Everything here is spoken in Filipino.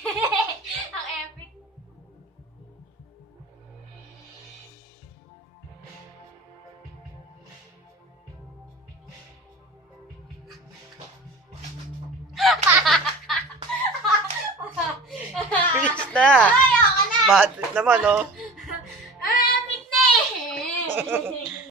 Ang epic. Bilis na! Ay, ako na! Bad trip naman, oh. Ang epic na eh!